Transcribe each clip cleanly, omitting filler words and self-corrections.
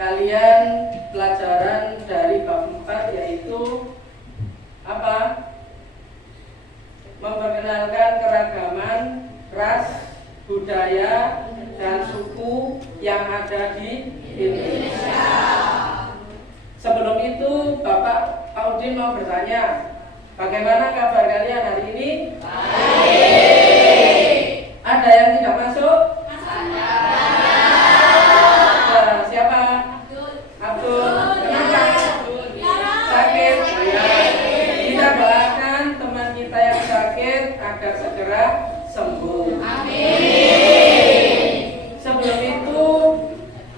kalian pelajaran dari bab 4, yaitu apa? Memperkenalkan keragaman ras, budaya, dan suku yang ada di Indonesia. Sebelum itu, Bapak Udin mau bertanya, bagaimana kabar kalian hari ini? Baik. Ada yang tidak masuk? Ada. Siapa? Abdul. Kenapa? Sakit. Kita doakan teman kita yang sakit agar segera sembuh. Amin. Sebelum itu,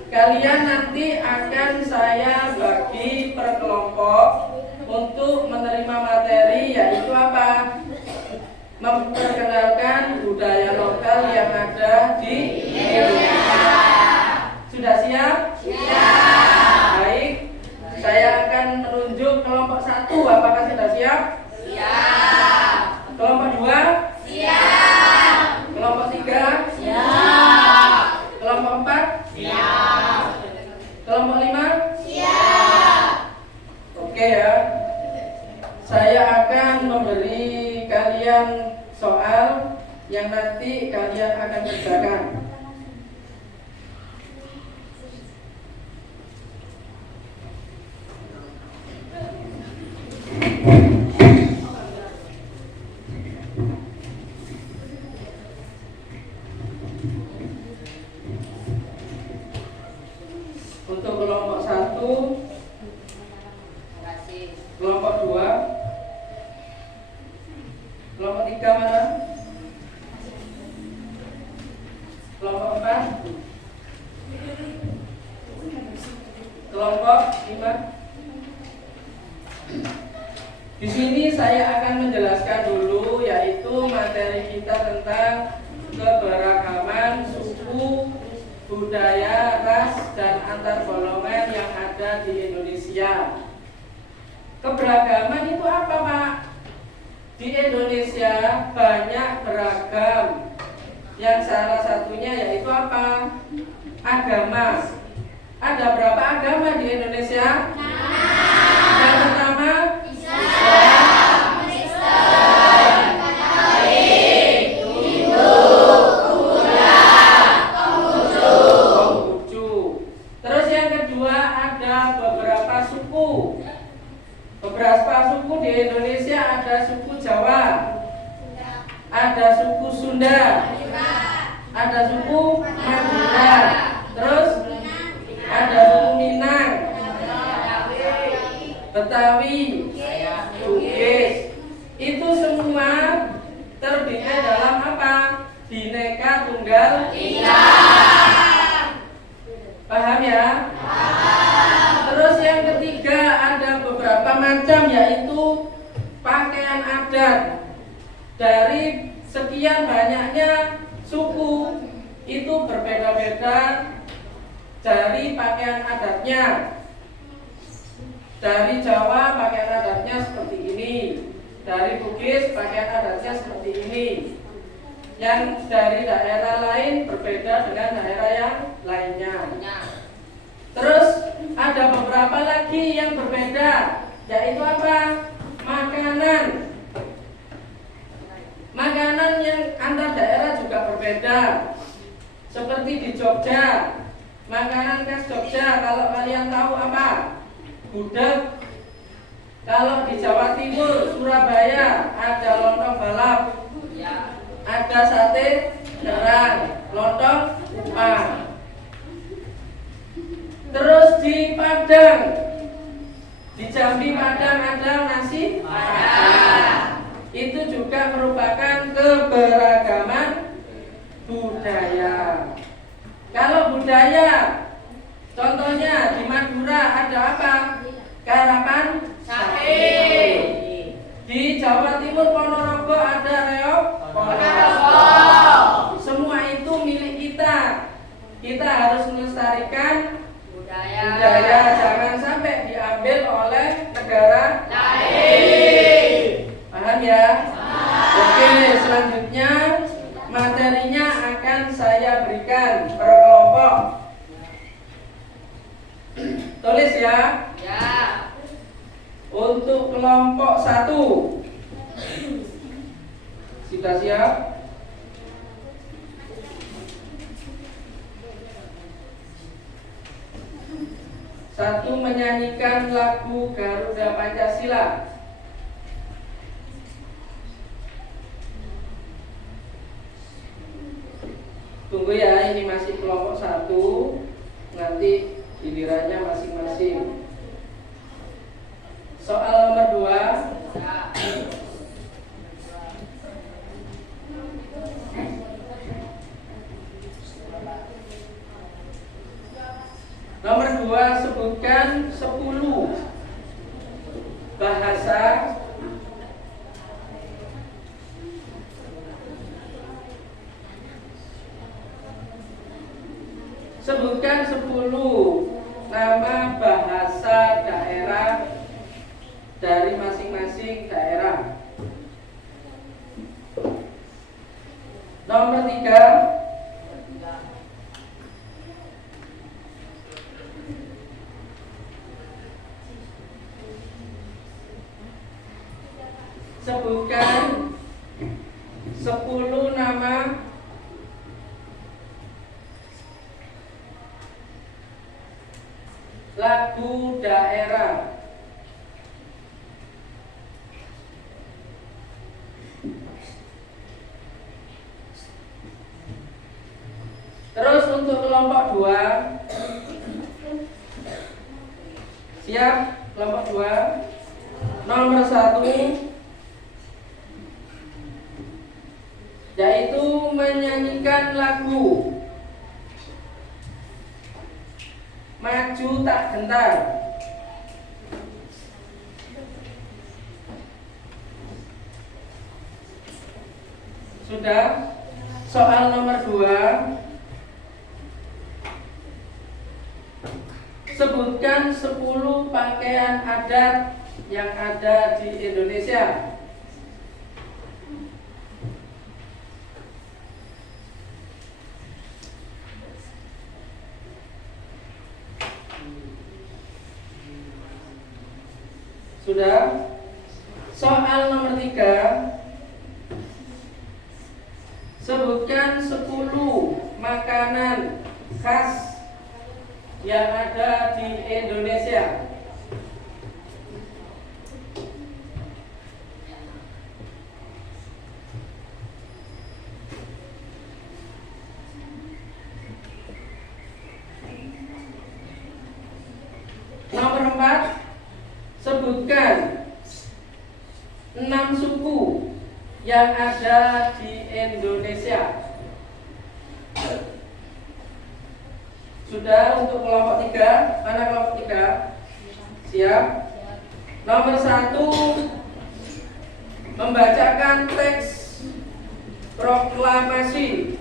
kalian nanti akan saya bagi per kelompok untuk menerima materi, yaitu apa? Memperkenalkan budaya lokal yang ada di Indonesia. Sudah siap? Siap. Baik, saya akan menunjuk kelompok 1. Apakah sudah siap? Siap. Kelompok 2? Siap. Kelompok 3? Siap. Kelompok 4? Siap. Kelompok 5? Siap. Oke ya. Saya akan memberi kalian soal yang nanti kalian akan kerjakan. Untuk kelompok 1, kelompok 2, kelompok 3 mana? Kelompok 4, kelompok 5. Di sini saya akan menjelaskan dulu, yaitu materi kita tentang keberagaman suku, budaya, ras, dan antar golongan yang ada di Indonesia. Keberagaman itu apa, Pak? Di Indonesia banyak beragam. Yang salah satunya yaitu apa? Agama. Ada berapa agama di Indonesia? Yang pertama, Islam, Kristen, Katolik, Hindu, Buddha, Konghucu. Terus yang kedua ada beberapa suku. Beberapa suku di Indonesia, ada suku Jawa, ada suku Sunda, ada suku Madura, terus ada suku Minang, Betawi, Bugis. Itu semua terdiri dalam apa? Bhinneka Tunggal Ika. Paham ya? Terus yang ketiga ada beberapa macam, yaitu pakaian adat. Dari sekian banyaknya suku itu berbeda-beda dari pakaian adatnya. Dari Jawa pakaian adatnya seperti ini, dari Bugis pakaian adatnya seperti ini. Yang dari daerah lain berbeda dengan daerah yang lainnya. Terus ada beberapa lagi yang berbeda, yaitu apa? Makanan. Makanan yang antar daerah juga berbeda. Seperti di Jogja, makanan khas Jogja, kalau kalian tahu apa? Gudeg. Kalau di Jawa Timur, Surabaya, ada lontong balap, ada sate kerang, lontong kupang. Terus di Padang, di Jambi Padang ada nasi padang. Itu juga merupakan keberagaman budaya. Kalau budaya, contohnya di Madura ada apa? Karapan Sapi. Di Jawa Timur Ponorogo ada reok Ponorogo. Semua itu milik kita. Kita harus melestarikan budaya, jangan sampai diambil oleh negara lain. Paham ya? Oke, selanjutnya materinya akan saya berikan per kelompok. Tulis ya. Ya. Untuk kelompok 1 sudah siap? Satu, menyanyikan lagu Garuda Pancasila. Tunggu ya, ini masih kelompok 1. Nanti gilirannya masing-masing. Soal nomor 2. Nomor 2, sebutkan 10 bahasa sebutkan 10 nama bahasa daerah dari masing-masing daerah. Nomor 3, sebutkan 10 nama lagu daerah. Terus untuk kelompok 2. Siap? Kelompok 2. Nomor 1, yaitu menyanyikan lagu Maju Tak Gentar. Sudah? Soal nomor 2, sebutkan 10 pakaian adat yang ada di Indonesia. Sudah? Soal nomor 3, sebutkan 10 makanan khas yang ada di Indonesia. Nomor 4, sebutkan 6 suku yang ada di Indonesia. Sudah untuk kelompok 3. Mana kelompok 3? Siap? Nomor 1, membacakan teks proklamasi.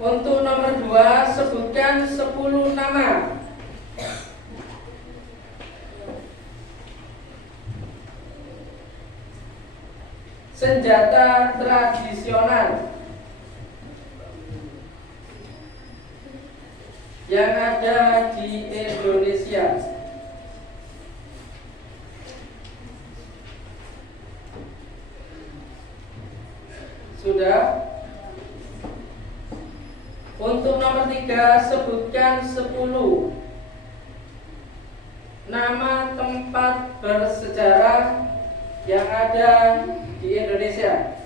Untuk nomor 2, sebutkan 10 nama senjata tradisional yang ada di Indonesia. Sudah? Untuk nomor 3, sebutkan 10 nama tempat bersejarah yang ada di Indonesia.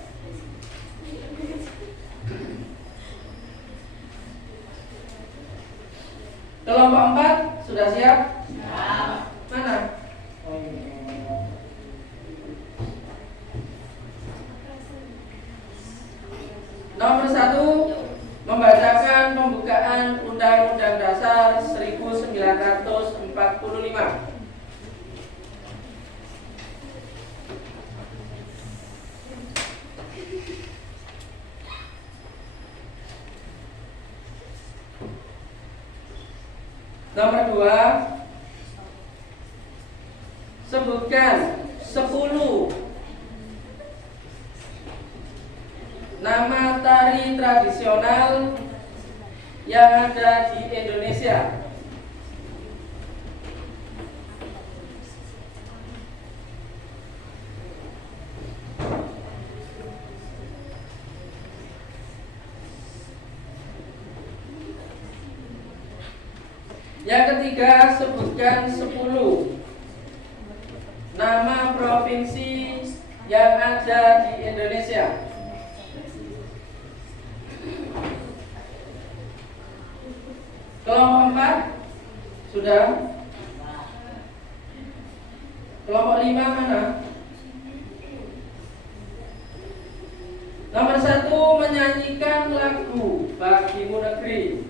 Kelompok 4 sudah siap? Ya. Mana? Nomor 1, membacakan pembukaan Undang-Undang Dasar 1945. Nomor 2, sebutkan 10 tradisional yang ada di Indonesia. Yang ketiga, sebutkan 10 nama provinsi yang ada di Indonesia. Kelompok 4 sudah. Kelompok 5 mana? Nomor 1, menyanyikan lagu Bagimu Negeri.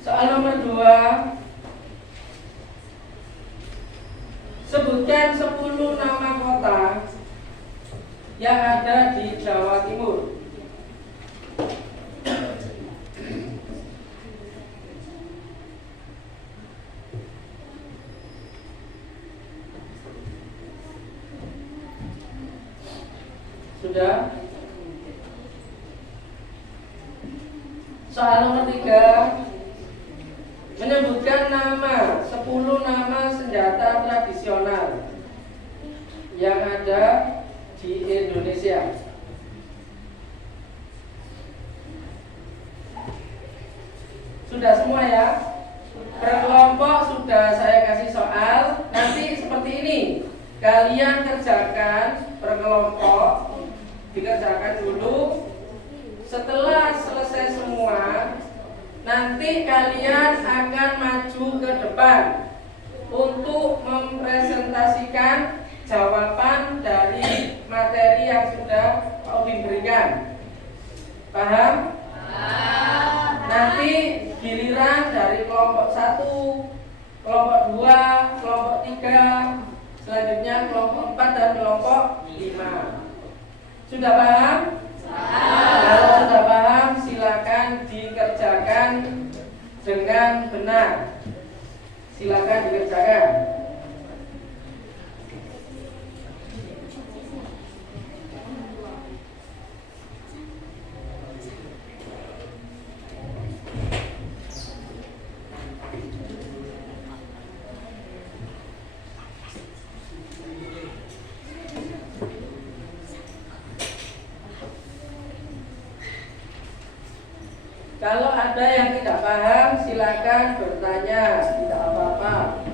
Soal nomor 2, sebutkan 10 nama kota yang ada di Jawa Timur. Sudah? Soal nomor 3, menyebutkan 10 nama senjata tradisional yang ada di Indonesia. Sudah semua ya? Per kelompok sudah saya kasih soal. Nanti seperti ini, kalian kerjakan per kelompok, dikerjakan dulu. Setelah selesai semua, nanti kalian akan maju ke depan untuk mempresentasikan jawaban dari materi yang sudah Pak Udin berikan. Paham? Nanti giliran dari kelompok 1, kelompok 2, kelompok 3, selanjutnya kelompok 4 dan kelompok 5. Sudah paham? Kalau sudah paham, silakan dikerjakan dengan benar. Silakan dikerjakan. Kalau ada yang tidak paham, silakan bertanya, tidak apa-apa.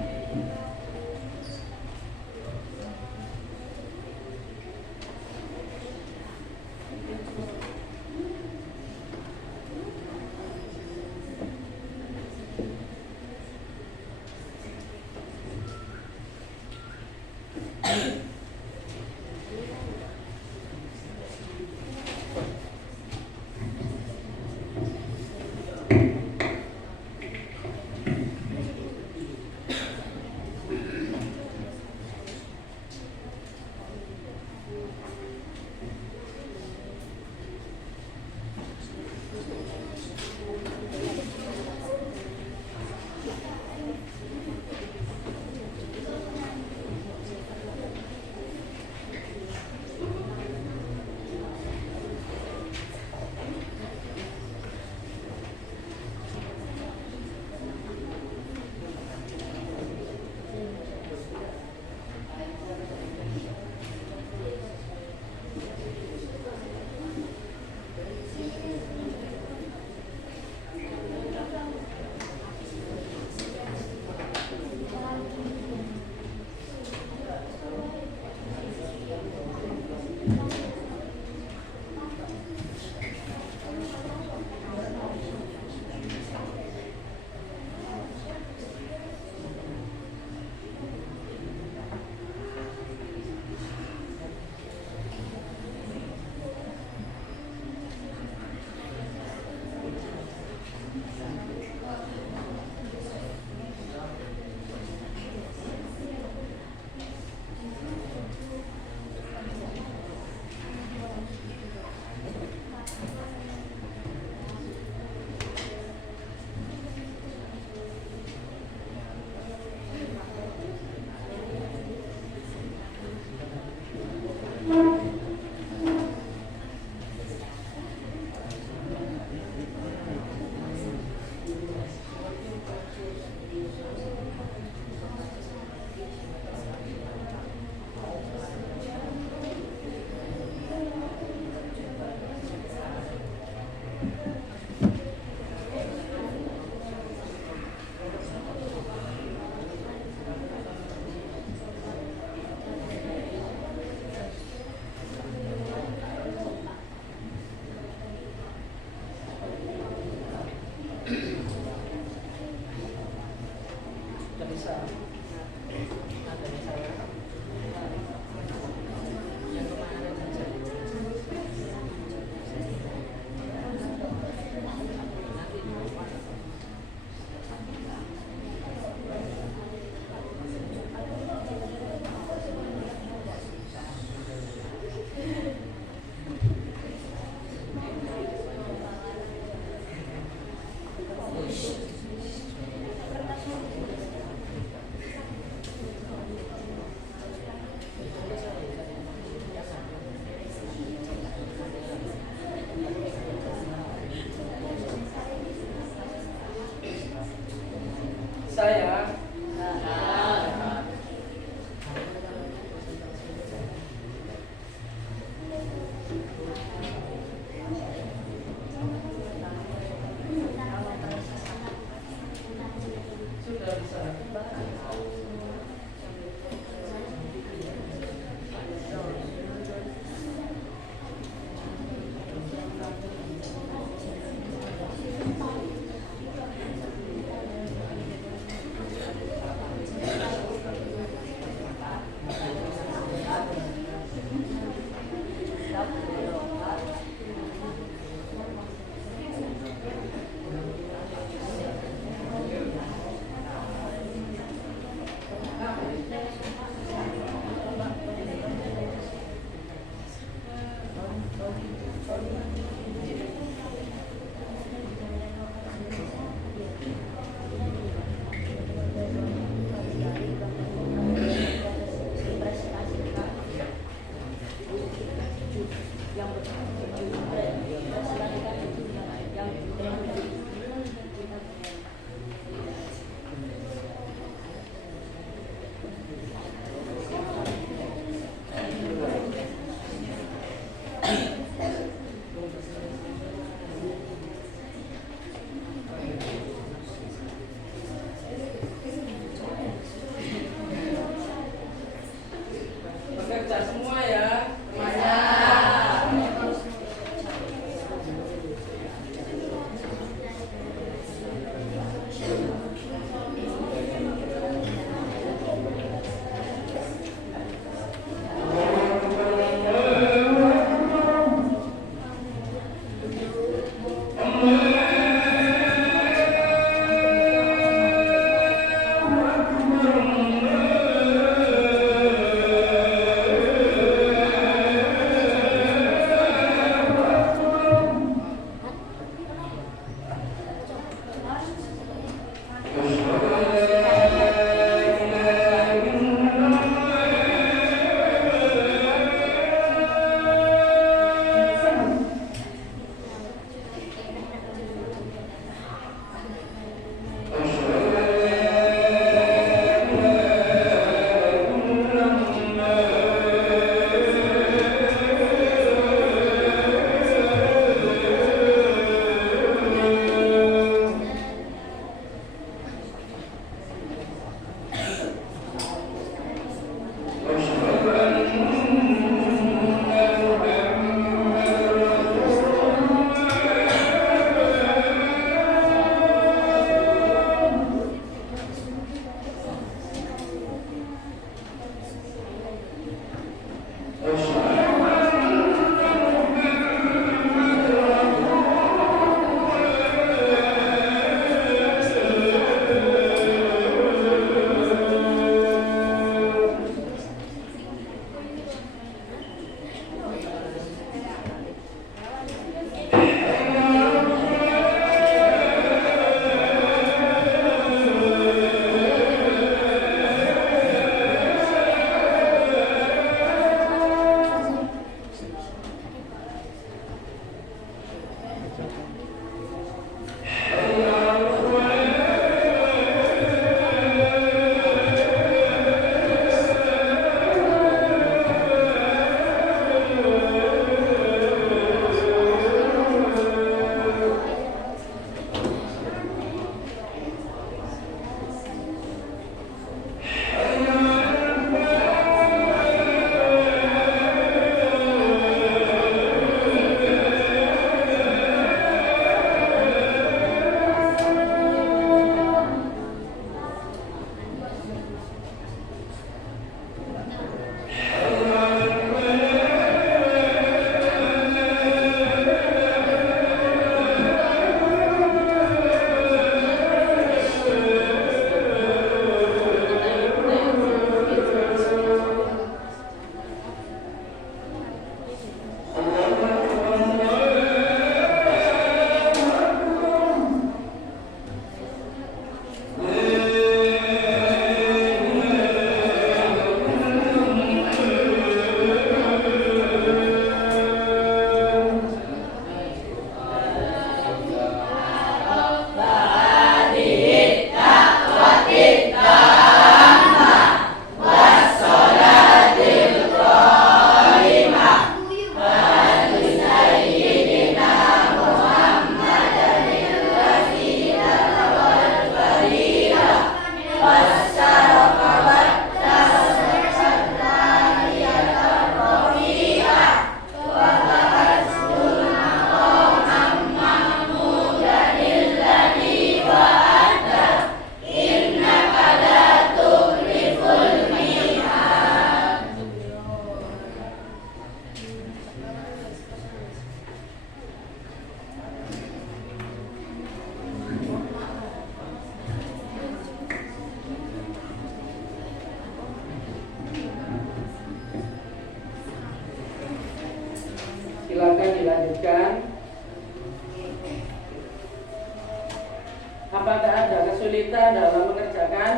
kesulitan dalam mengerjakan?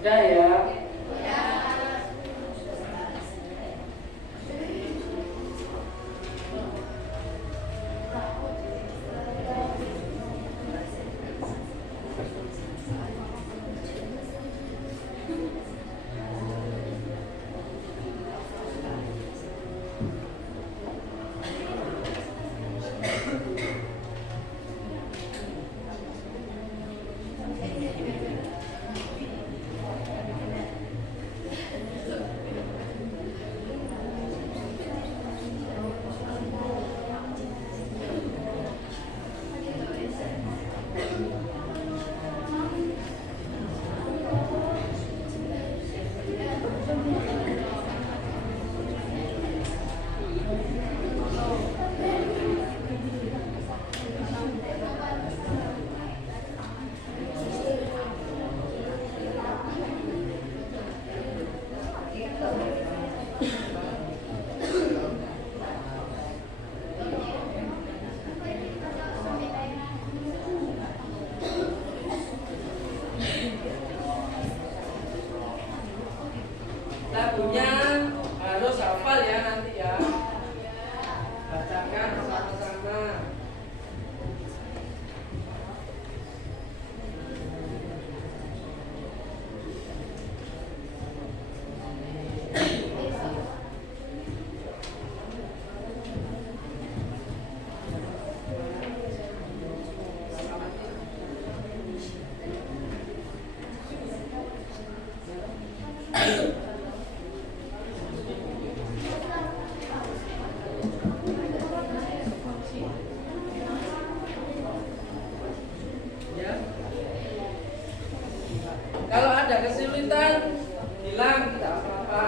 Udah ya. Lagunya harus hafal ya nanti ya. Bacakan sama-sama. Ya. Kalau ada kesulitan, bilang tidak apa-apa.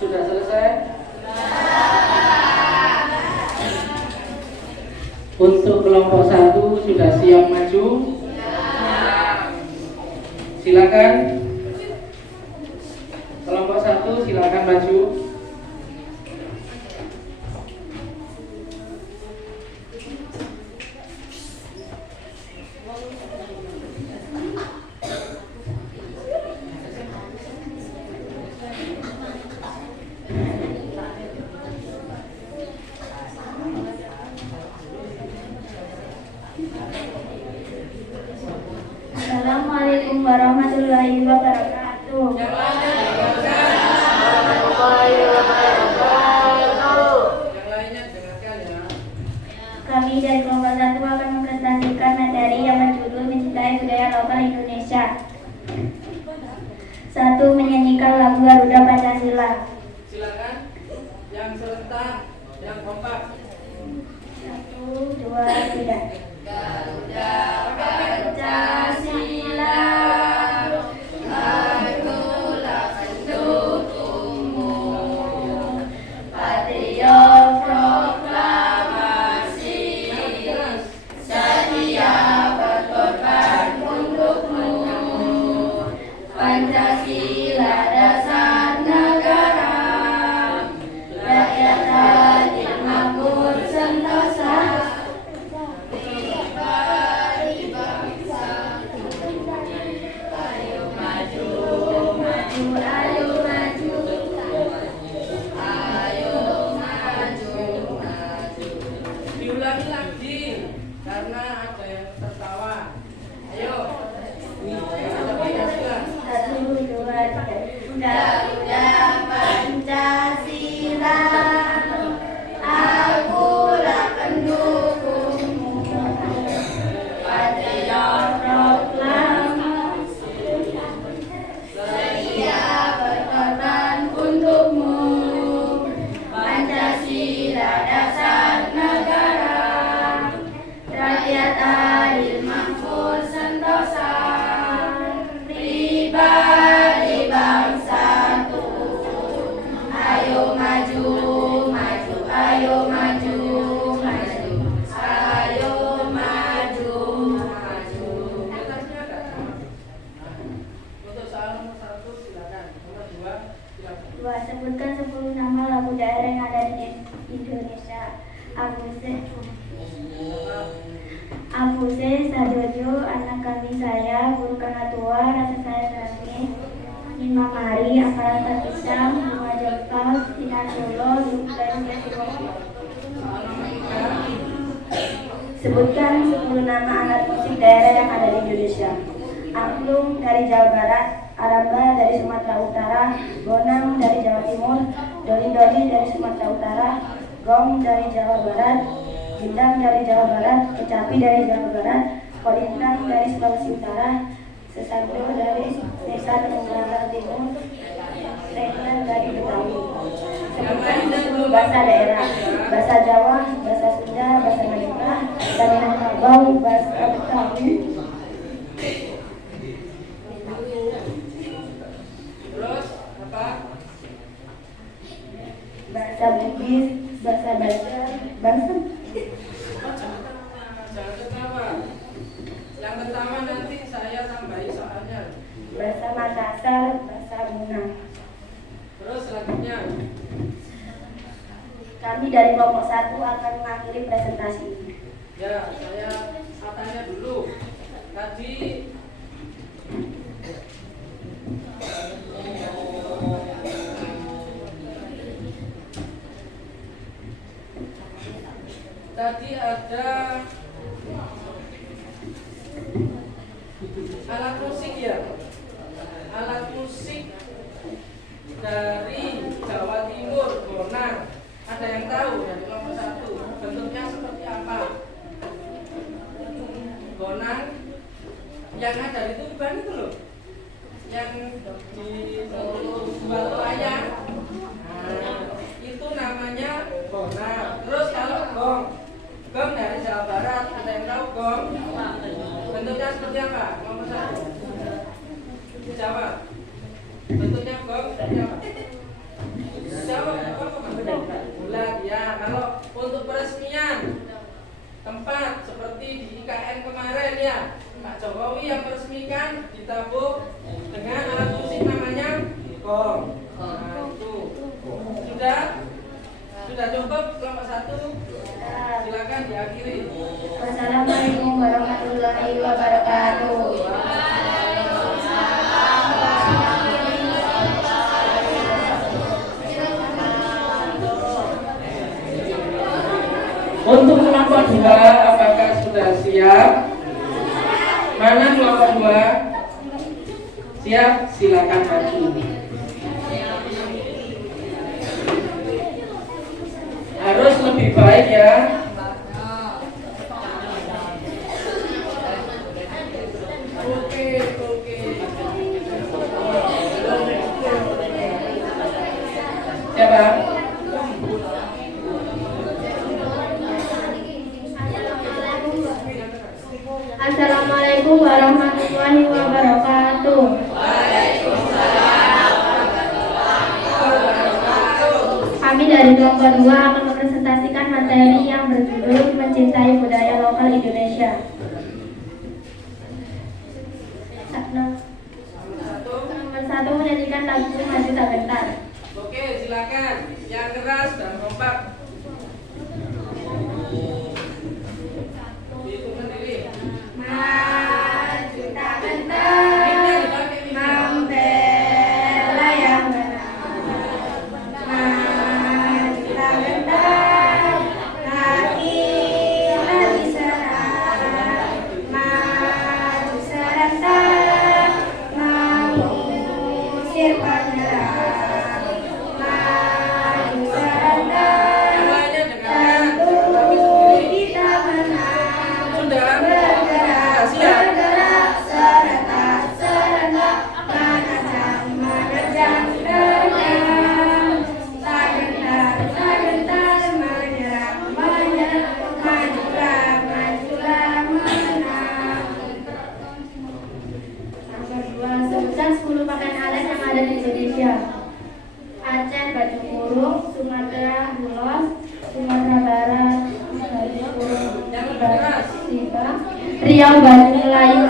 Sudah selesai? Untuk kelompok 1 sudah siap maju? Silakan. Kelompok 1 silakan maju. Assalamualaikum warahmatullahi wabarakatuh. Kami dari kelompok 1 akan mempresentasikan materi yang berjudul Mencintai Budaya Lokal Indonesia. 1. Menyanyikan lagu Garuda Pancasila. Silakan. Yang serentak, yang kompak. 1, 2, 3. Garuda Pancasila, akulah pendukungmu, patriot proklamasi, setia berkorban untukmu. Pancasila dasar negara, rakyat adil makmur sentosa. Diulangi lagi karena ada yang tertawa. Ayo. Satu, dua, tiga. Garuda Pancasila, akulah pendukungmu, patriot proklamasi, setia berkorban untukmu. Pancasila dasar negara, rakyat adil makmur sentosa, pribadi bangsaku. Ayo maju, maju, ayo maju, maju, ayo maju, maju. Atasnya ada. Untuk soal nomor 1 silakan. Nomor 2 silakan. 2. Sebutkan 10 nama lagu daerah yang ada di Sebutkan 10 nama alat musik daerah yang ada di Indonesia. Angklung dari Jawa Barat, Aramba dari Sumatera Utara, Bonang dari Jawa Timur, Doli-doli dari Sumatera Utara, Gong dari Jawa Barat, Gendang dari Jawa Barat, Kecapi dari Jawa Barat, Kolintang dari Sulawesi Utara, Sesando dari Nusa Tenggara Timur, Srenan dari Betawi. Sebutkan 10 bahasa daerah: bahasa Jawa, bahasa Sunda, bahasa Madura, bahasa Minangkabau, bahasa Betawi. Terus apa? Bahasa Bugis, bahasa Banjar, bahasa Jangan ketawa. Yang pertama nanti saya tambahi soalnya. bahasa Makassar, bahasa Minang. Terus selanjutnya. Kami dari kelompok 1 akan mengakhiri presentasi ini. Ya, saya tanya dulu. Tadi ada alat musik ya. Alat musik dari Jawa Timur, Bonang. Ada yang tahu dari kelompok 1 bentuknya seperti apa? Bonang yang ada di Tuban itu loh, yang di Batu Layang. Nah, itu namanya bonang. Terus kalau gong, gong dari Jawa Barat, ada yang tahu gong? Bentuknya seperti apa? Nomor 1 Jawa. Bentuknya gong seperti apa? Jawa bulat ya. Kalau untuk peresmian tempat seperti di IKN kemarin ya, Pak Jokowi yang meresmikan ditabuk dengan alat musik namanya gong. Nah, itu sudah cukup kelompok 1. Silakan diakhiri. Wassalamualaikum warahmatullahi wabarakatuh. Untuk kelompok 2 apakah sudah siap? Mana kelompok 2? Siap, silakan maju. Harus lebih baik ya. Oke. Siapa? Assalamualaikum warahmatullahi wabarakatuh. Kami dari kelompok 2 akan mempresentasikan materi yang berjudul Mencintai Budaya Lokal Indonesia. Nomor 1 menyanyikan lagu Maju Tak Gentar. Oke, silakan. Yang keras dan kompak. Hitung sendiri. Maju tak gentar, membela yang benar. Maju tak gentar, kaki lagi serang. Maju serentak, mengusir penyerang. Maju serentak, Semuanya dengarkan. tentu Tapi sendiri. kita menang. Sudah. Bergerak, Siap. bergerak, serentak, serentak, menerjang, menerjang, menerjang. Tak gentar, menyerang, menyerang, majulah, majulah, menang. Nomor 2, sebutkan 10 pakaian adat yang ada di Indonesia. Aceh baju kurung, Sumatera bulos, Sumatera Barat baju kurung Siba, Riau baju Melayu,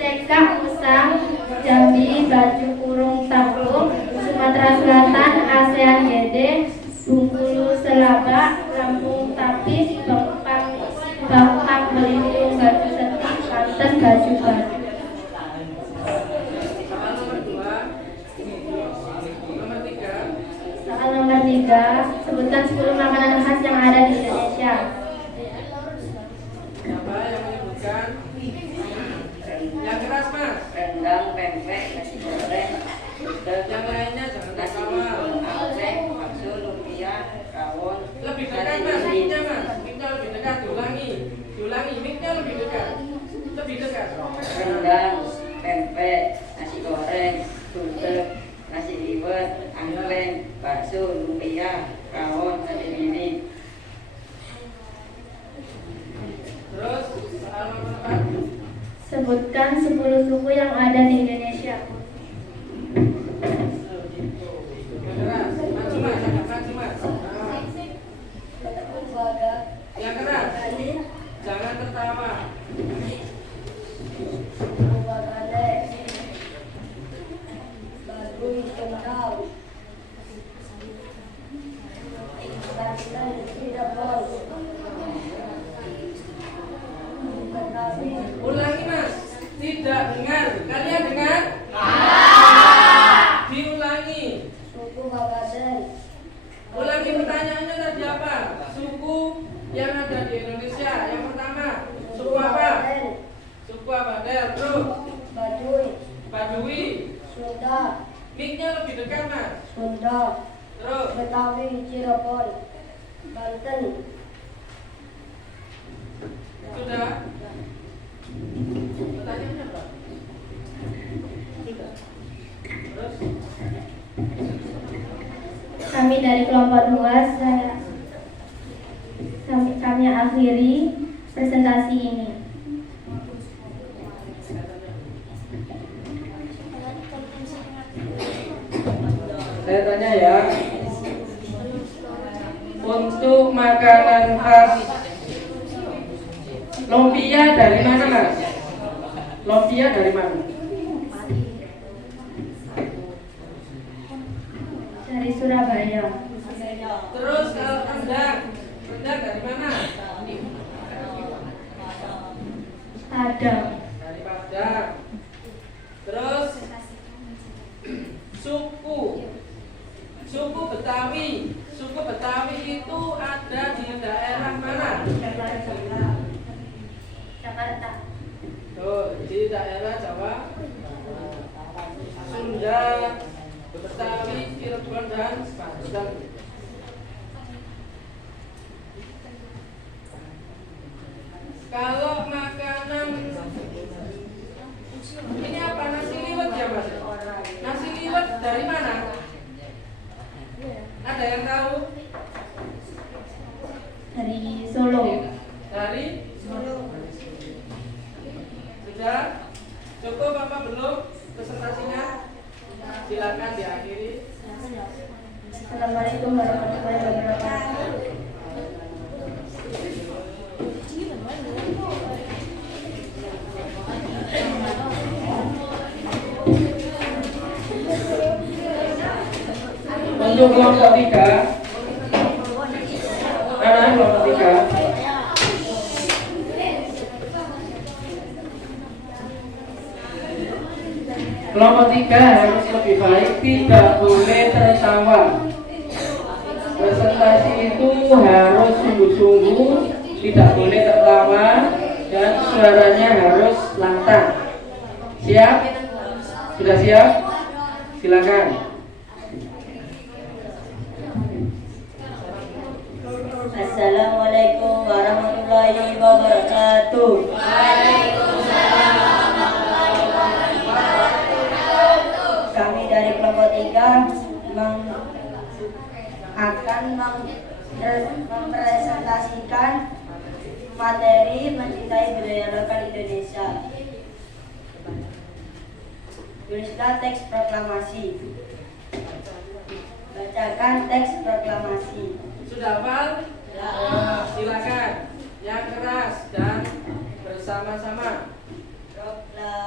Cekak Usang, Jambi baju kurung Tampung, Sumatera Selatan ASEAN Gede, Bengkulu Selaba, Lampung Tapis, Bangpak Belitung baju setik, Banten baju baju. Soal nomor 2. Nomor 3. Soal nomor 3, sebutkan 10 makanan khas yang ada di Indonesia. lebih dekat mas, mic-nya mas, mic-nya lebih dekat, diulangi, mic-nya lebih dekat, Rendang, pempek, nasi goreng, gudeg, nasi liwet, angkleng, bakso, lumpia, rawon, sate lilit. Terus soal nomor 4. Sebutkan 10 suku yang ada di Indonesia. Maju mas. Yang keras, jangan tertawa. Ulangi mas, tidak dengar. Kalian dengar? Diulangi. Ulangi pertanyaannya tadi apa? Suku yang ada di Indonesia. Yang pertama, suku apa? Suku apa? Terus Badui. Sunda, Mic-nya lebih dekat mas. Sunda, Terus Betawi, Cirebon, Banten. sudah. Pertanyaannya apa? Terus Kami dari kelompok 2, kami akhiri presentasi ini. saya tanya ya. Untuk makanan khas lumpia dari mana mas? Lumpia dari mana? Dari Surabaya. Terus kalau rendang dari mana? Padang. Dari Padang. Terus suku Betawi itu ada di daerah mana? Jakarta. Tuh, di daerah Jawa, Sunda, Betawi, Cirebon dan Banten. Kalau makanan ini apa, nasi liwet ya mas? Nasi liwet dari mana? Ada yang tahu? Dari Solo. Dari Solo. Sudah? Cukup apa belum presentasinya? Silakan diakhiri. Assalamualaikum warahmatullahi wabarakatuh. Untuk kelompok 3, anak kelompok 3. Kelompok 3 harus lebih baik, tidak boleh tertawa. Presentasi itu harus sungguh-sungguh, tidak boleh tertawa, dan suaranya harus lantang. Siap? Sudah siap? Silakan. Assalamualaikum warahmatullahi wabarakatuh. Kami dari kelompok 3 akan mempresentasikan materi mencintai budaya lokal Indonesia. Tulislah teks proklamasi. Bacakan teks proklamasi. Sudah hafal? Silakan. Yang keras dan bersama-sama.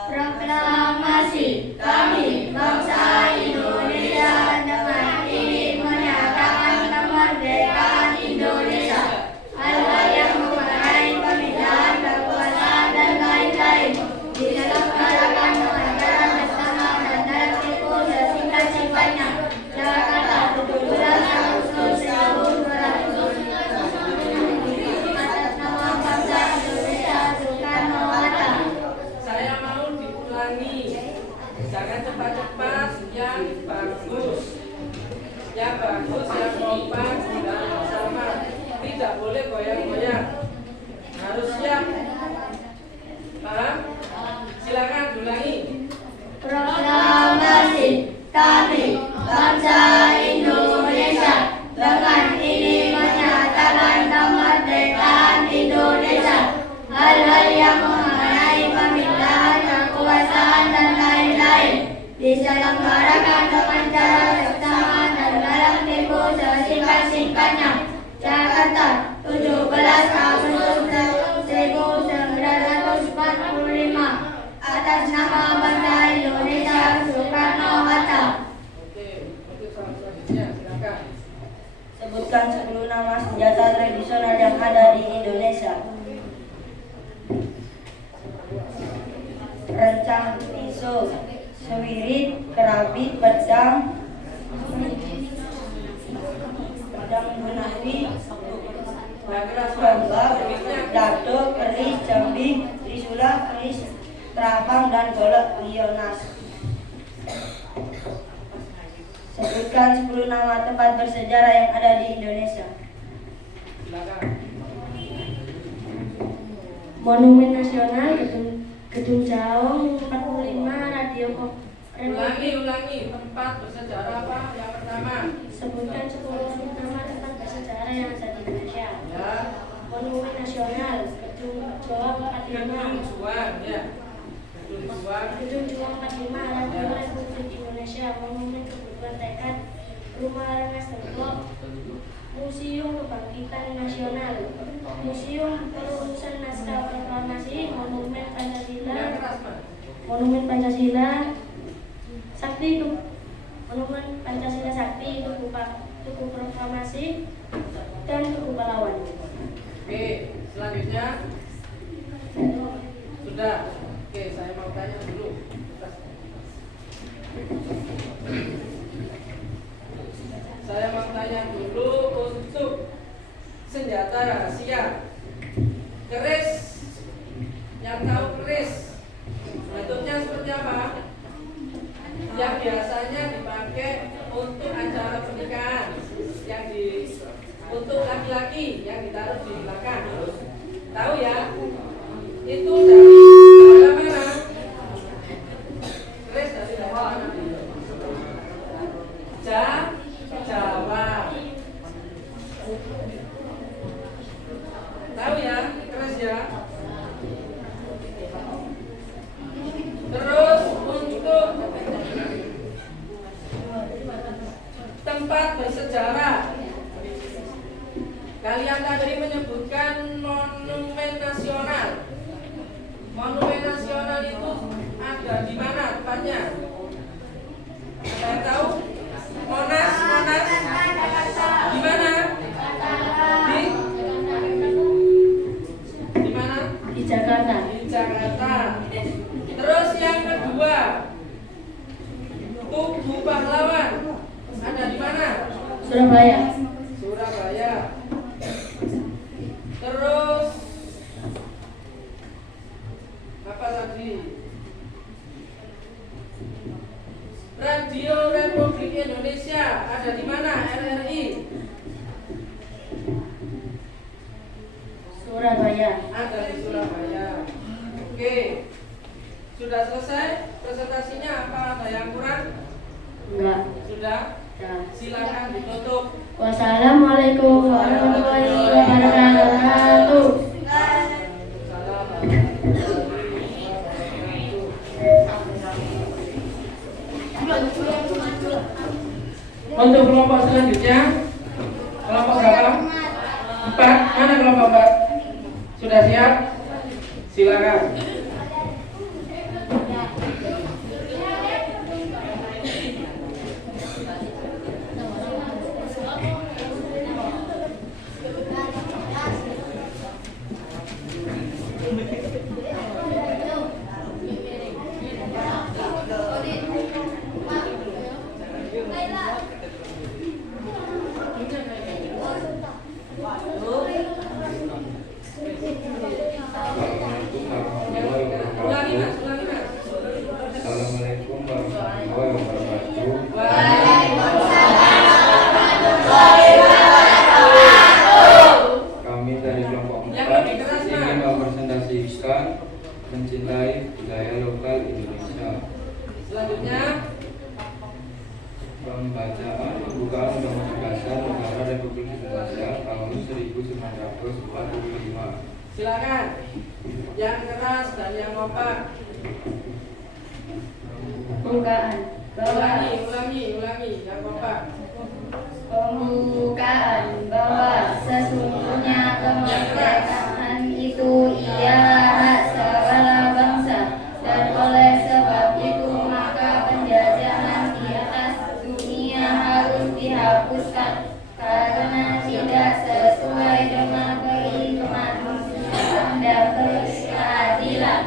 Proklamasi kami bangsa Indonesia dengan ingin menyatakan kemerdekaan Indonesia. Hal-hal yang mengenai pemindahan kekuasaan dan lain-lain diselenggarakan dengan cara bersama dan tertib dan singkat sifatnya. Jakarta, 17 Agustus 1945. Atas nama bangsa Indonesia, Soekarno Hatta. diselenggarakan dengan cara bersama dan dalam tempo sesingkat-singkatnya. Jakarta, 17 Agustus 1945. Atas nama bangsa Indonesia, Soekarno-Hatta. Oke, untuk selanjutnya silakan. Sebutkan 10 nama senjata tradisional yang ada di Indonesia. Rencang, pisau, sewirit, kerabit, pedang menawi, tombak, dado, keris, jambi, trisula, keris, terapang, dan golok lionas. Sebutkan 10 nama tempat bersejarah yang ada di Indonesia. Silakan. Monumen Nasional, Gedung Jaung 45, Radio Ulangi tempat bersejarah apa? Yang pertama. Sebutkan 10 nama tempat bersejarah yang ada di Indonesia. Ya. Monumen Nasional, Gedung Jaung 45, Gedung Juang, ya. Gedung Juang. Gedung Jaung 45, Radio Republik Indonesia, Monumen Kebutuhan Tekad, Rumah Rengas Dengklok, Museum Kebangkitan Nasional, Museum Perurusan Naskah Proklamasi, Monumen Pancasila, Yang keras, Mas. Monumen Pancasila Sakti, Monumen Pancasila Sakti, Tugu Proklamasi, dan Tugu Pahlawan. Oke, selanjutnya. Sudah. Oke, saya mau tanya dulu. Saya mau tanya dulu untuk senjata rahasia. Keris. Yang tahu keris bentuknya seperti apa? Yang biasanya dipakai untuk acara pernikahan, yang untuk laki-laki yang ditaruh di belakang. Tahu ya? Itu dari daerah mana? Keris dari daerah mana? Jawa. Tahu ya, keris ya. Terus untuk tempat bersejarah, kalian tadi menyebutkan monumen nasional. Monumen nasional itu ada di mana tempatnya? Saya tahu. Monas. Di mana? Di mana? Di Jakarta. Di Jakarta. Terus yang kedua, Tugu Pahlawan ada di mana? Surabaya. Surabaya. Terus apa lagi? Radio Republik Indonesia ada di mana? RRI. Surabaya. Ada di Surabaya. Oke. Sudah selesai presentasinya, apa ada yang kurang? Enggak. Sudah? Ya. Silakan ditutup. Wassalamualaikum warahmatullahi wabarakatuh. Untuk kelompok selanjutnya, kelompok berapa? 4. Mana kelompok 4? Sudah siap? Silakan. Assalamualaikum warahmatullahi wabarakatuh. Kami dari kelompok 4 ingin mempresentasikan mencintai budaya lokal Indonesia. Selanjutnya, Pembacaan pembukaan Undang-Undang Dasar Negara Republik Indonesia tahun 1945. silakan. Yang keras dan yang kompak. Pembukaan. bahwa Ulangi, nggak apa-apa. pembukaan bahwa sesungguhnya kemerdekaan itu ialah hak segala bangsa, dan oleh sebab itu maka penjajahan di atas dunia harus dihapuskan karena tidak sesuai dengan peri kemanusiaan dan keadilan.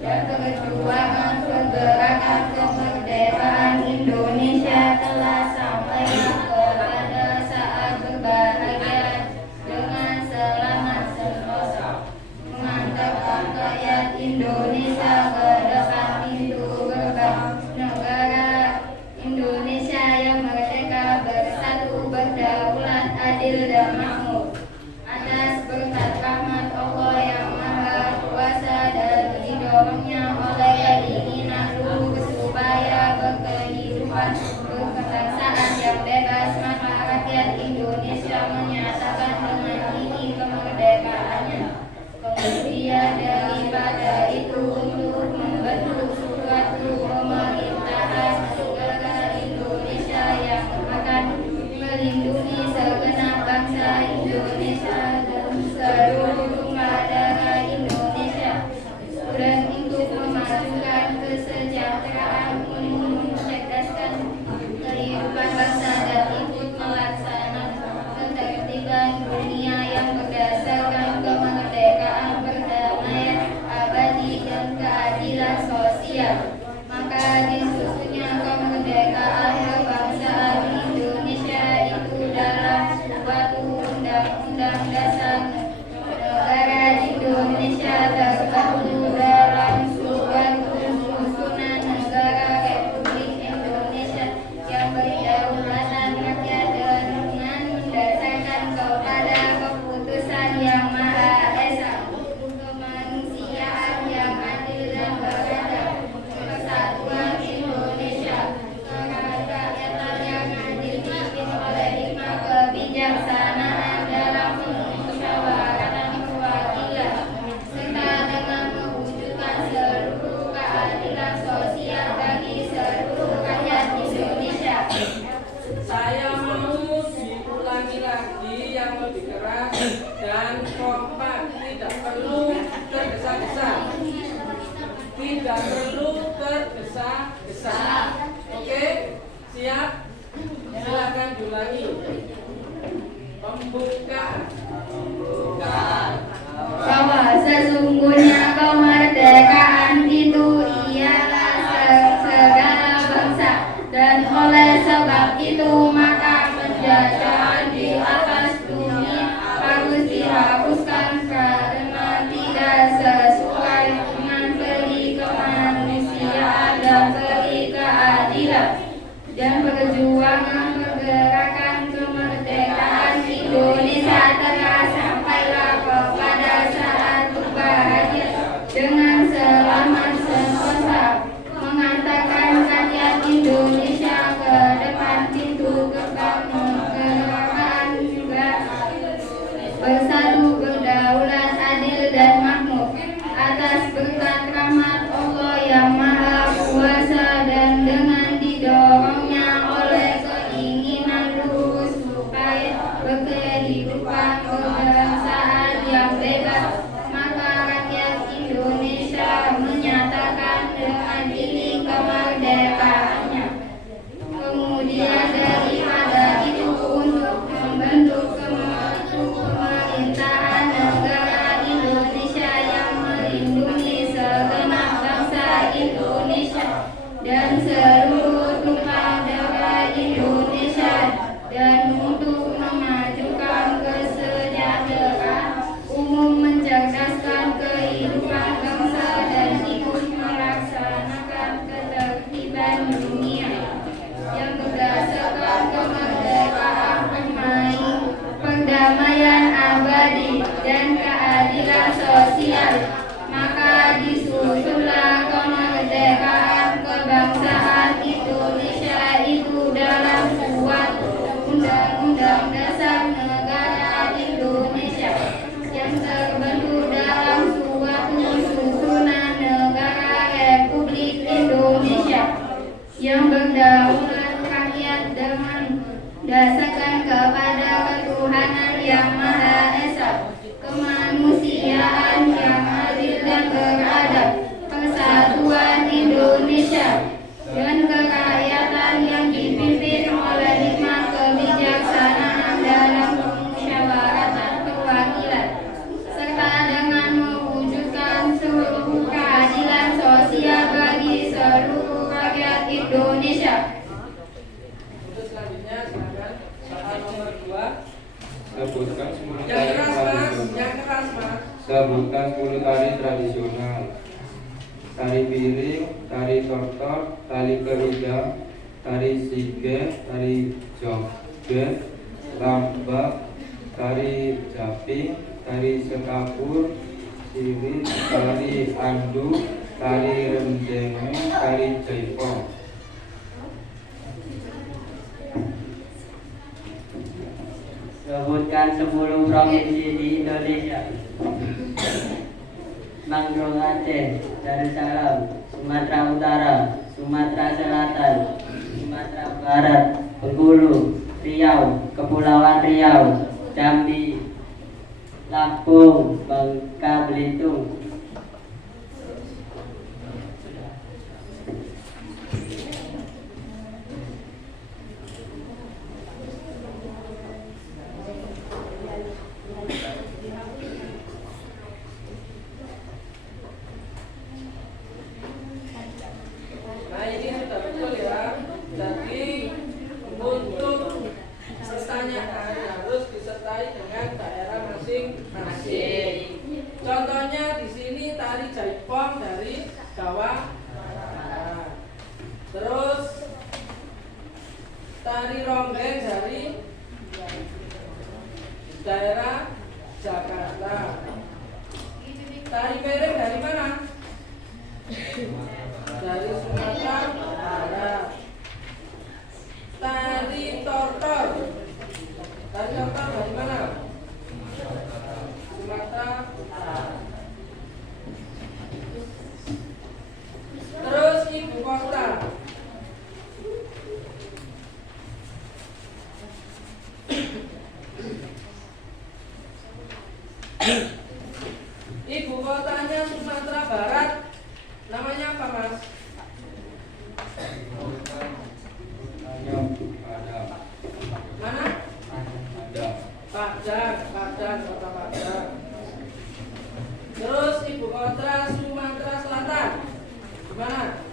Dan perjuangan pergerakan kemerdekaan Indonesia telah sampai kepada saat berbahagia dengan selamat sentosa, mengantarkan rakyat Indonesia ke depan pintu gerbang negara Indonesia yang merdeka, bersatu, berdaulat, adil dan makmur. Atas berkat rahmat Allah yang Maha Kuasa dan didorongnya oleh keinginan luhur supaya berkehidupan berkebangsaan yang bebas, maka rakyat Indonesia menyatakan dengan ini kemerdekaannya. Kemudian daripada itu untuk membentuk suatu pemerintahan negara Indonesia yang akan melindungi segenap bangsa Indonesia dan seluruh darah Indonesia, dan untuk memajukan kesejahteraan umum, mencerdaskan kehidupan bangsa dan ikut melaksanakan ketertiban dunia yang berdasarkan kemerdekaan, perdamaian abadi dan keadilan sosial. Maka disusunnya kemerdekaan kebangsaan Indonesia itu dalam suatu undang-undang dasar negara Indonesia tertentu dalam suatu susunan negara Republik Indonesia yang berdaulat rakyat dengan mendasarkan kepada keputusan yang Maha Esa, kemanusiaan yang adil dan beradab, persatuan Indonesia, kerakyatan yang adil dipimpin oleh hikmah kebijaksanaan dalam musyawaratan perwakilan, serta dengan mewujudkan seluruh keadilan sosial bagi seluruh rakyat Indonesia. Saya mau diulangi lagi yang lebih keras dan kompak, tidak perlu tergesa-gesa. Tidak perlu tergesa-gesa. Oke? Siap? Silakan diulangi. Pembukaan. Bahwa sesungguhnya kemerdekaan itu ialah segala bangsa, dan oleh sebab itu maka penjajahan di atas dunia harus dihapuskan karena tidak sesuai dengan peri kemanusiaan dan peri keadilan. Dan perjuangan pergerakan kemerdekaan Indonesia telah sampailah kepada saat berbahagia dengan selamat sentosa, mengantarkan rakyat Indonesia ke depan pintu gerbang kemerdekaan juga bersatu, berdaulat, adil dan makmur. Atas berkat rahmat Allah yang Maha Kuasa dan dengan didorongnya oleh keinginan luhur supaya berkehidupan kebangsaan yang bebas, maka rakyat Indonesia menyatakan dengan ini kemerdekaannya. Kemudian daripada itu untuk membentuk pemerintahan negara Indonesia yang melindungi segenap bangsa Indonesia dan seluruh tumpah darah Indonesia, dan untuk memajukan kesejahteraan umum, mencerdaskan kehidupan bangsa dan ikut melaksanakan ketertiban dunia yang berdasarkan kemerdekaan, perdamaian abadi dan keadilan sosial. Maka disusunlah kemerdekaan kebangsaan Indonesia itu dalam suatu undang-undang dasar negara Indonesia yang terbentuk dalam suatu susunan negara Republik Indonesia yang berdaulat yang Maha Esa, kemanusiaan yang adil dan beradab, persatuan Indonesia, dan kerakyatan yang dipimpin oleh hikmat kebijaksanaan dalam pemusyawaratan perwakilan, serta dengan mewujudkan seluruh keadilan sosial bagi seluruh rakyat Indonesia. Untuk selanjutnya silakan soal nomor 2. Sebutkan 10 Yang tari keras mas, tradisional. yang keras mas. Sebutkan 10 tari tradisional. Tari piring, tari tortor, tari kerudung, tari sige, tari joget, lambak, tari japing, tari sekapur, sirip, tari andu, tari rendengan, tari jaipong. Sebutkan 10 provinsi di Indonesia. Mangrove Aceh, Darussalam, Sumatera Utara, Sumatera Selatan, Sumatera Barat, Bengkulu, Riau, Kepulauan Riau, Jambi, Lampung, Bangka Belitung. Nah ini sudah betul ya. Jadi untuk pertanyaan harus disertai dengan daerah masing-masing. Contohnya di sini tari jaipong dari Jawa Barat. Terus tari ronggeng dari daerah Jakarta. Tari piring dari mana? Dari Sumatera Barat. Tari tortor dari mana? Sumatera Barat. Terus ibu kota. Ibu kotanya Sumatera Barat. Namanya apa mas? Mana? Padang, kota Padang. Terus ibu kota Sumatera Selatan. Gimana?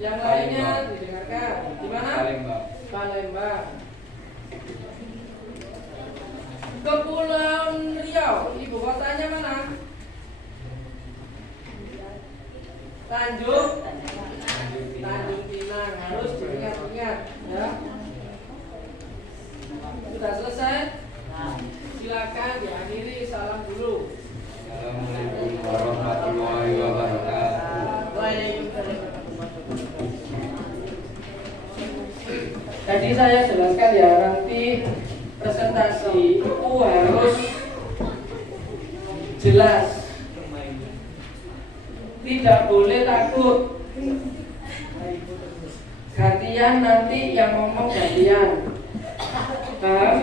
Yang lainnya didengarkan. Di mana? Palembang. Kepulauan Riau, ibu kotanya mana? Tanjung Pinang, harus diingat-ingat ya. Sudah selesai? Silakan diakhiri, salam dulu. Assalamualaikum warahmatullahi wabarakatuh. Tadi saya jelaskan ya, nanti presentasi itu harus jelas, tidak boleh takut. Gantian nanti yang ngomong gantian. Paham?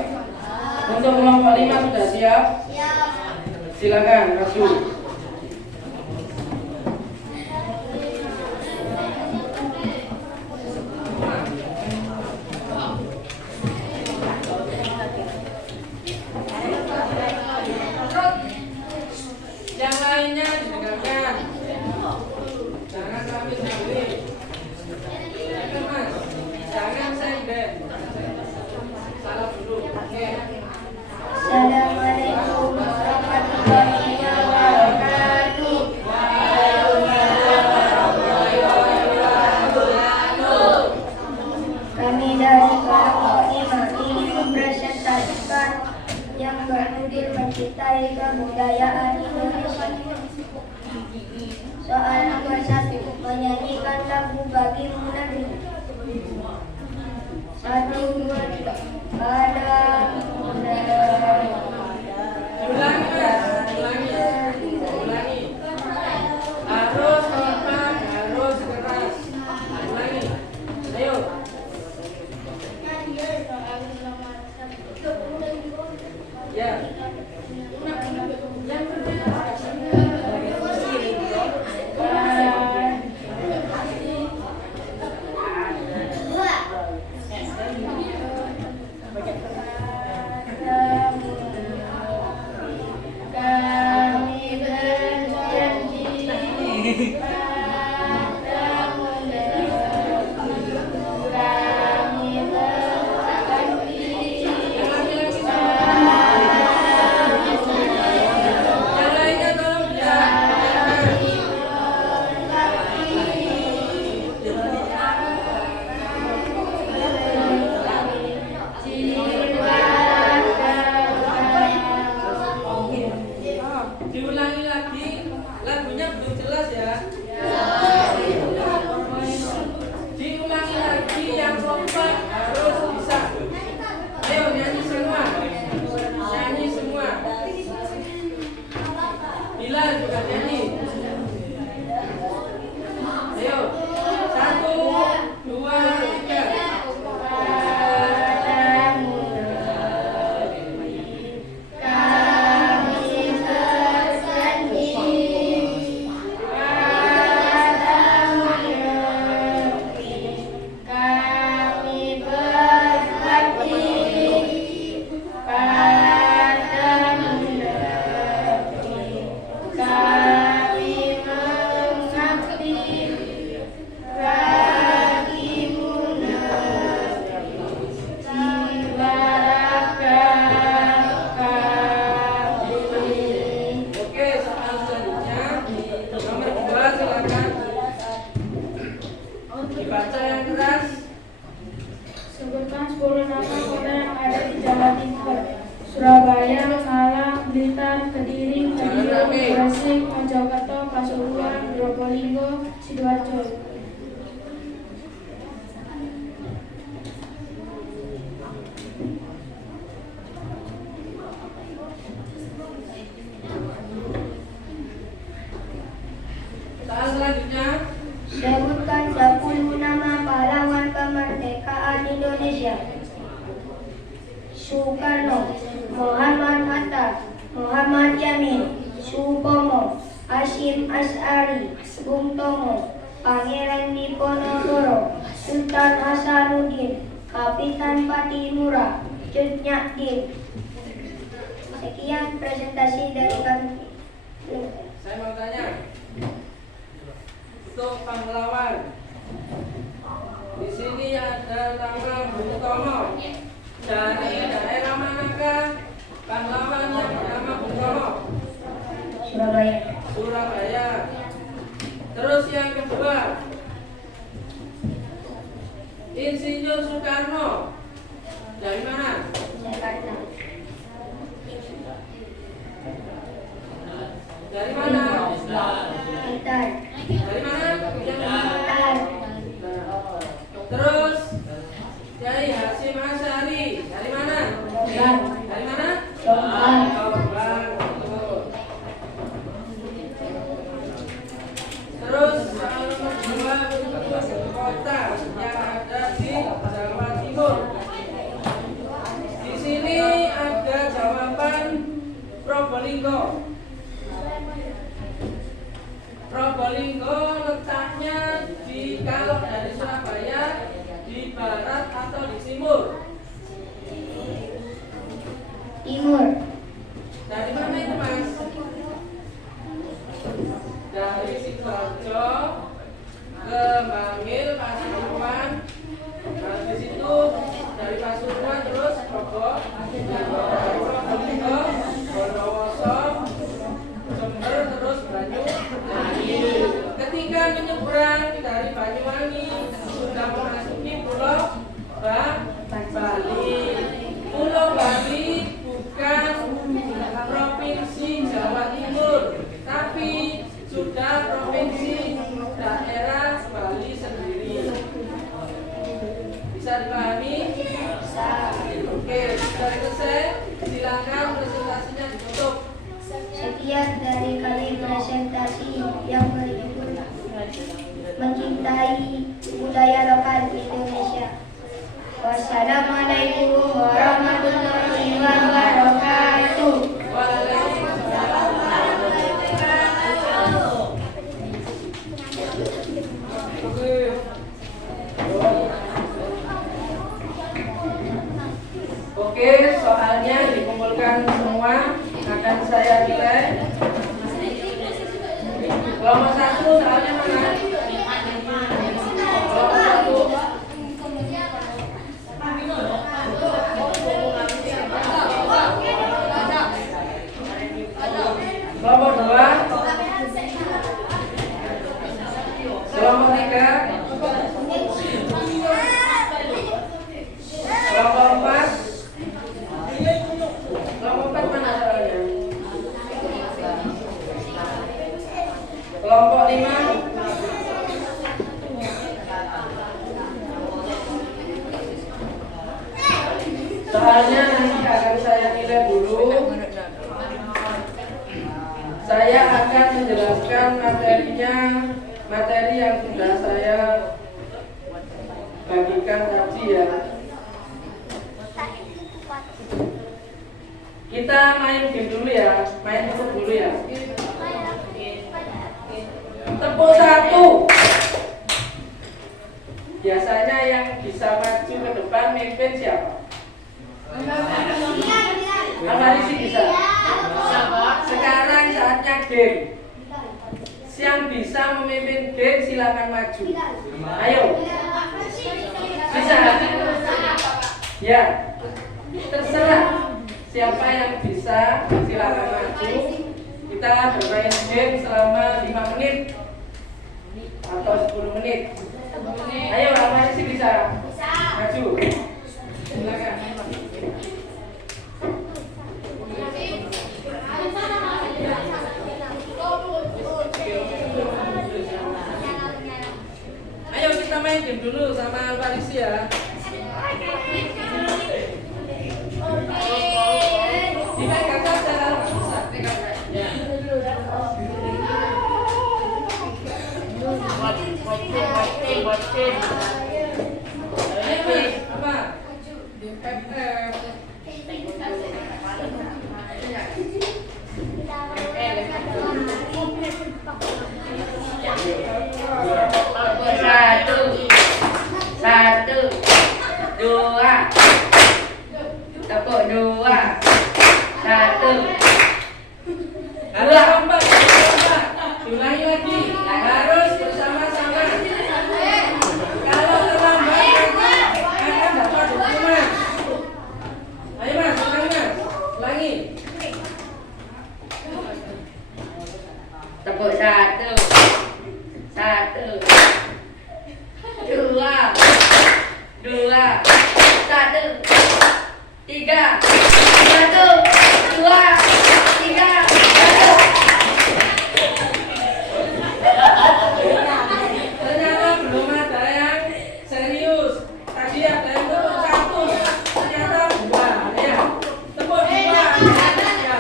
Untuk kelompok 5 sudah siap? Silakan, maju. Yang lainnya didengarkan. Jangan sambil sendiri. Mas, jangan senden. Salam dulu. Oke. Assalamualaikum warahmatullahi wabarakatuh. Kami dari kelompok 5 ingin mempresentasikan yang berjudul mencintai kebudayaan Indonesia. Soal nomor 1, menyanyikan lagu Bagimu Negeri. 1, 2, 3. Padamu negeri. Ulangi, Mas. Ulangi. Harus kompak, harus keras. Ulangi. Ayo. Ya. Kami berjanji padamu kami berbakti Yang lainnya tolong ya. Diulangi lagi, lagunya belum jelas ya. Diulangi lagi, yang kompak harus bisa. Ayo nyanyi semua, nyanyi semua. Bila juga nyanyi. Ayo, 1, 2, 3. padamu kami berjanji padamu kami berbakti padamu kami mengabdi bagimu jiwa raga kami. Oke, soal selanjutnya nomor 2 silakan dibaca yang keras. Sebutkan 10 nama kota yang ada di Jawa Timur. Surabaya, Malang, Blitar, Kediri, Madiun, Gresik, Mojokerto, Pasuruan, Probolinggo, Sidoarjo. Soal selanjutnya Sebutkan 10 nama pahlawan kemerdekaan Indonesia. Soekarno, Muhammad Hatta, Muhammad Yamin, Supomo, Hasyim Asy'ari, Bung Tomo, Pangeran Diponegoro, Sultan Hasanuddin, Kapitan Patimura, Cut Nyak Dien. Sekian presentasi dari kami. saya mau tanya untuk pahlawan. Di sini ada nama Bung Tomo. Dari daerah manakah pahlawan yang bernama Bung Tomo? Surabaya. Surabaya. Terus yang kedua, Insinyur Soekarno. Dari mana? Jakarta. Dari mana? Blitar. Dari mana? Blitar. Terus Kiai Hasyim Asy'ari. Dari mana? Dari mana? Jombang. Jombang. Betul. Terus soal nomor 2 untuk kota yang ada di Jawa Timur. Di sini ada jawaban Probolinggo. Probolinggo letaknya di kalau dari Surabaya di barat atau di timur? Timur. Dari mana itu Mas? Dari Sidoarjo ke Bangil, Pasuruan. Nah, di situ dari Pasuruan terus Bogor, dari Probolinggo, Bondowoso, Jember terus Banyuwangi. Ketika menyeberang dari Banyuwangi sudah memasuki Pulau Bali. Pulau Bali bukan kemudian materi yang sudah saya bagikan tadi ya. Kita main game dulu ya, main tepuk dulu ya. Tepuk 1. Biasanya yang bisa maju ke depan mimpin siapa? Amarisi bisa. Sekarang saatnya game. Yang bisa memimpin game silakan maju. Ayo. Bisa. Ya. Terserah siapa yang bisa silakan maju. Kita bermain game selama 5 menit atau 10 menit. Ayo, Amarisi bisa. Maju. Silakan. Ayo kita main game dulu sama Amarisi ya. Dipegang saja kalau bisa. Ya. Apa? Satu, dua, tepuk 2, 1. Harus kompak, kompak. Diulangi lagi. Harus bersama-sama. Kalau terlambat akan dapat hukuman. Ayo Mas, ulangi Mas. Ulangi. Tepuk 1, 2, 1, 3, 1, 2, 3, 1. Ternyata belum ada yang serius. Tadi ada yang tepuk 1, ternyata 2. Ya, tepuk 2. Ya.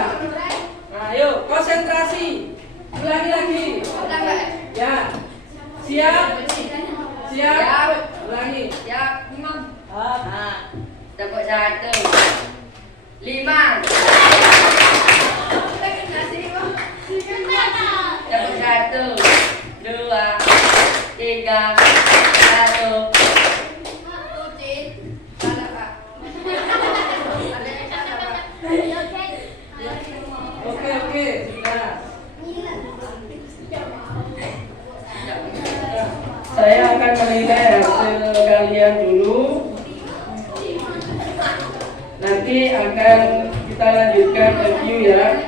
Nah, ayo konsentrasi. Ulangi lagi. Ya. Siap? Siap. Ulangi. Siap. Tepuk 1, 5. Tepuk 1, 2, 3, 1. Oke, sudah. Saya akan menilai hasil kalian dulu. Nanti akan kita lanjutkan review ya.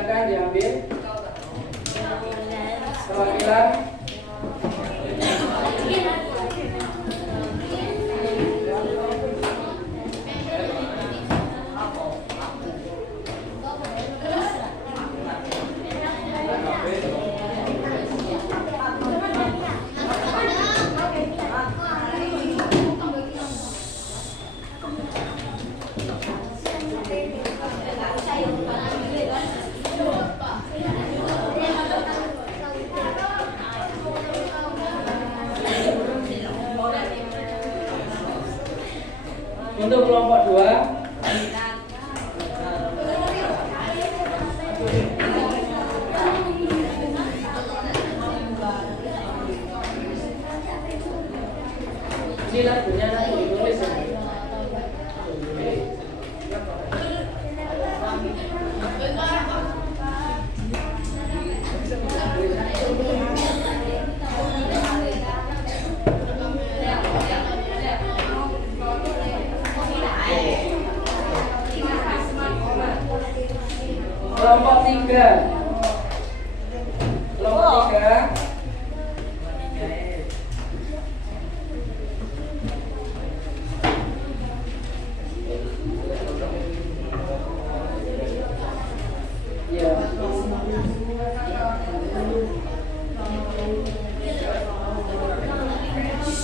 silakan diambil perwakilan. Untuk kelompok 2 ini lagunya lagu ditulis ya. Kelompok 3 ya.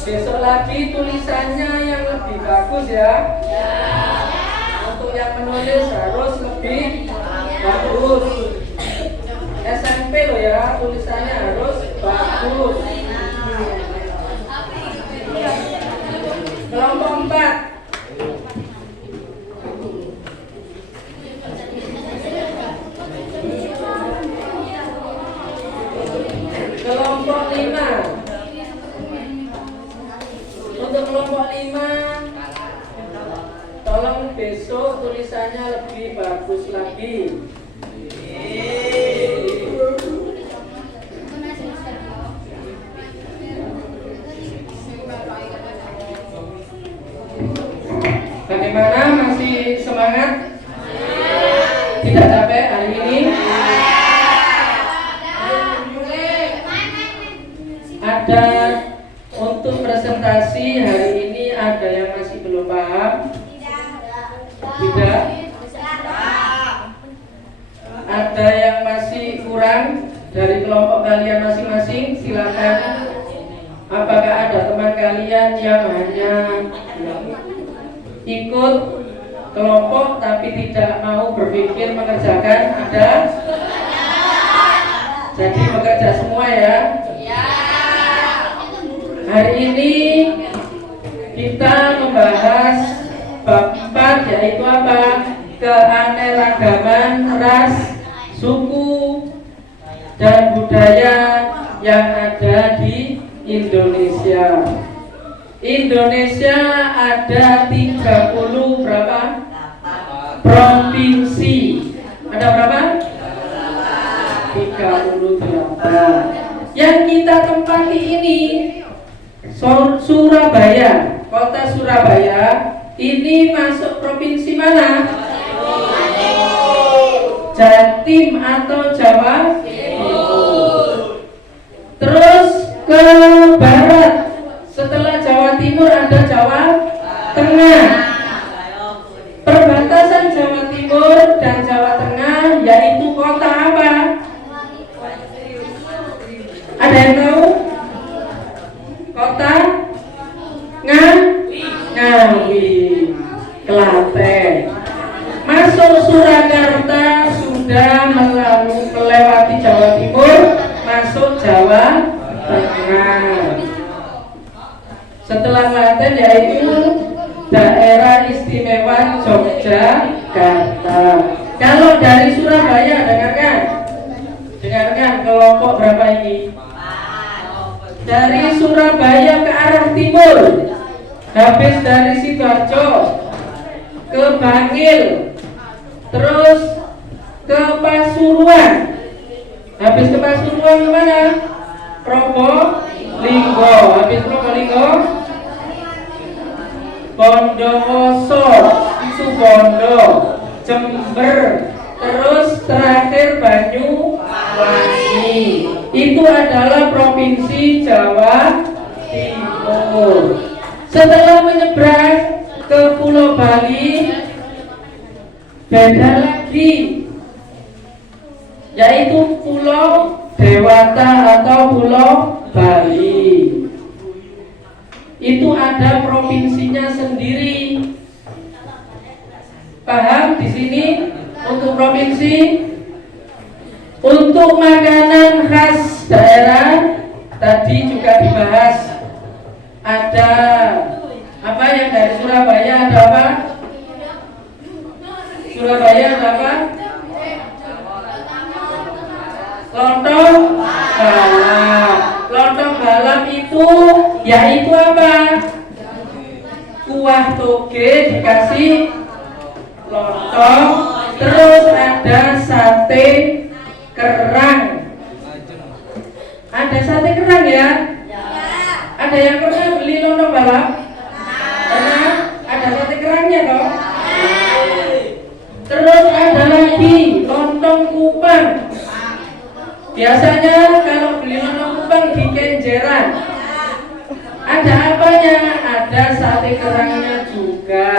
Besok lagi tulisannya yang lebih bagus ya. Untuk yang menulis harus lebih bagus. SMP loh ya, tulisannya harus bagus. Kelompok 4 kelompok 5. Untuk kelompok 5 tolong besok tulisannya lebih bagus lagi. Bagaimana, masih semangat? Tidak capek hari ini? Ada untuk presentasi hari ini, ada yang masih belum paham? Tidak? Ada yang masih kurang dari kelompok kalian masing-masing? Silakan. Apakah ada teman kalian yang hanya ikut kelompok tapi tidak mau berpikir mengerjakan? Ada? Jadi bekerja semua ya? Hari ini kita membahas bab 4, yaitu apa? Keanekaragaman ras, suku, dan budaya yang ada di Indonesia. Indonesia ada 30 berapa? Provinsi. Ada berapa? 38. Yang kita tempati ini Surabaya, kota Surabaya ini masuk provinsi mana? Jatim atau Jawa Timur. Terus ke barat, setelah Jawa Timur ada Jawa Tengah. Perbatasan Jawa Timur dan Jawa Tengah yaitu kota apa? Ada yang tahu? Kota Ngawi, Klaten. Masuk Surakarta sudah melewati Jawa Timur, masuk Jawa Tengah. Setelah Klaten yaitu daerah istimewa Yogyakarta. Kalau dari Surabaya, dengarkan kelompok berapa ini? Dari Surabaya ke arah timur, habis dari Sidoarjo ke Bangil, terus ke Pasuruan. Habis ke Pasuruan kemana? Probolinggo. Habis Probolinggo, Bondowoso, Subondo, Jember, terus terakhir Banyuwangi. Itu adalah provinsi Jawa Timur. Setelah menyeberang ke Pulau Bali, beda lagi, yaitu Pulau Dewata atau Pulau Bali. Itu ada provinsinya sendiri. Paham di sini untuk provinsi? Untuk makanan khas daerah tadi juga dibahas. Ada apa yang dari Surabaya, ada apa? Surabaya ada apa? Lontong balap. Lontong balap itu yaitu apa? Kuah toge dikasih lontong, terus ada sate kerang. Ada sate kerang ya? Ada yang pernah beli lontong balap? Pernah? Ada sate kerangnya toh? Terus ada lagi lontong kupang. Biasanya kalau beli lontong kupang di Kenjeran. Ada apanya? Ada sate kerangnya juga.